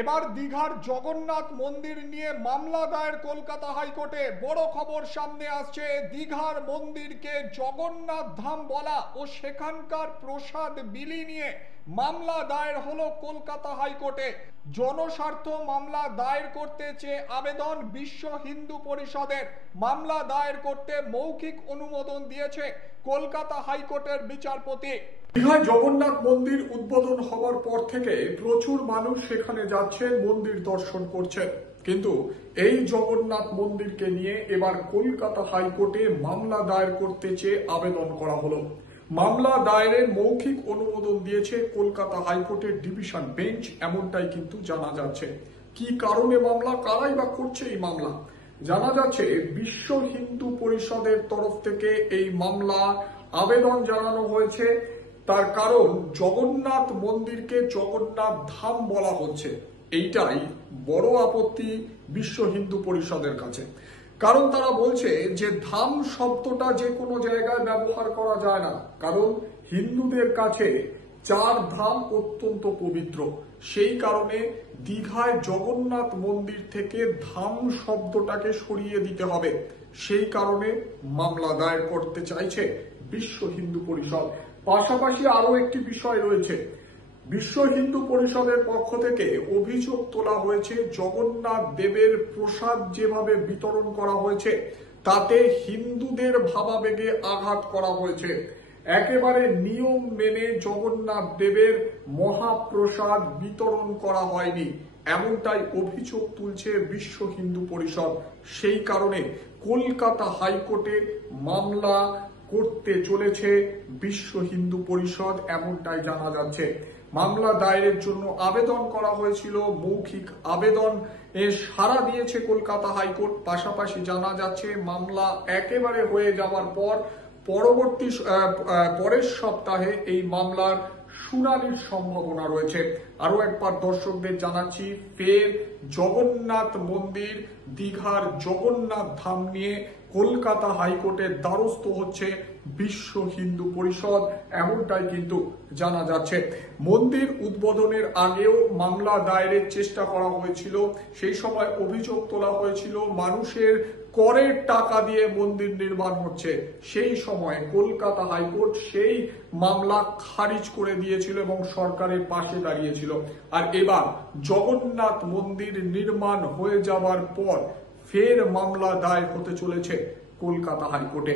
এবার দীঘার জগন্নাথ মন্দির নিয়ে মামলা দায়ের কলকাতা হাইকোর্টে। বড় খবর সামনে আসছে। দীঘার মন্দিরকে জগন্নাথ ধাম বলা ও সেখানকার প্রসাদ বিলি নিয়ে মামলা দায়ের হলো কলকাতা হাইকোর্টে। জনস্বার্থ মামলা দায়ের করতে চেয়ে আবেদন বিশ্ব হিন্দু পরিষদের। মামলা দায়ের করতে মৌখিক অনুমোদন দিয়েছে কলকাতা হাইকোর্টের বিচারপতি। দীঘায় জগন্নাথ মন্দির উদ্বোধন হওয়ার পর থেকে প্রচুর মানুষ সেখানে যাচ্ছেন, মন্দির দর্শন করছেন। কিন্তু এই জগন্নাথ মন্দিরকে নিয়ে এবার কলকাতা হাইকোর্টে মামলা দায়ের করতে চেয়ে আবেদন করা হলো। মামলা দায়েরের মৌখিক অনুমোদন দিয়েছে কলকাতা হাইকোর্টের ডিভিশন বেঞ্চ, এমনটাই কিন্তু জানা যাচ্ছে। কি কারণে মামলা, কারাই বা করছে এই মামলা? জানা যাচ্ছে বিশ্ব হিন্দু পরিষদের তরফ থেকে এই মামলা আবেদন জানানো হয়েছে। তার কারণ জগন্নাথ মন্দিরকে জগন্নাথ ধাম বলা হচ্ছে, এইটাই বড় আপত্তি বিশ্ব হিন্দু পরিষদের কাছে। কারণ তারা বলছে যে ধাম শব্দটা যে কোনো জায়গায় ব্যবহার করা যায় না, কারণ হিন্দুদের কাছে চার ধাম অত্যন্ত পবিত্র। সেই কারণে দীঘায় জগন্নাথ মন্দির থেকে ধাম শব্দটাকে সরিয়ে দিতে হবে। সেই কারণে মামলা দায়ের করতে চাইছে বিশ্ব হিন্দু পরিষদ। পাশাপাশি আরো একটি বিষয় রয়েছে, বিশ্ব হিন্দু পরিষদের পক্ষ থেকে অভিযোগ তোলা হয়েছে জগন্নাথ দেবের প্রসাদ যেভাবে বিতরণ করা হয়েছে তাতে হিন্দুদের ভাবাবেগে আঘাত করা হয়েছে। একেবারে নিয়ম মেনে জগন্নাথ দেবের মহাপ্রসাদ বিতরণ করা হয়নি, এমনটাই অভিযোগ তুলছে বিশ্ব হিন্দু পরিষদ। সেই কারণে কলকাতা হাইকোর্টে মামলা করতে চলেছে বিশ্ব হিন্দু পরিষদ, এমনটাই জানা যাচ্ছে। মামলা দায়েরের জন্য আবেদন করা হয়েছিল, মৌখিক আবেদন সাড়া দিয়েছে কলকাতা হাইকোর্ট। পাশাপাশি জানা যাচ্ছে মামলা একেবারে হয়ে যাওয়ার পর পরের সপ্তাহে এই মামলার শুনানির সম্ভাবনা রয়েছে। আরো একবার দর্শকদের জানাচ্ছি, ফের জগন্নাথ মন্দির, দীঘার জগন্নাথ ধাম নিয়ে কলকাতা হাইকোর্টের দ্বারস্থ হচ্ছে বিশ্ব হিন্দু পরিষদ, এমনটাই কিন্তু জানা যাচ্ছে। মন্দির উদ্বোধনের আগেও মামলা দায়েরের চেষ্টা করা হয়েছিল। সেই সময় অভিযোগ তোলা হয়েছিল মানুষের করের টাকা দিয়ে মন্দির নির্মাণ হচ্ছে। সেই সময় কলকাতা হাইকোর্ট সেই মামলা খারিজ করে দিয়েছিল এবং সরকারের পাশে দাঁড়িয়েছিল। আর এবার জগন্নাথ মন্দির নির্মাণ হয়ে যাওয়ার পর ফের মামলা দায়ের হতে চলেছে কলকাতা হাইকোর্টে।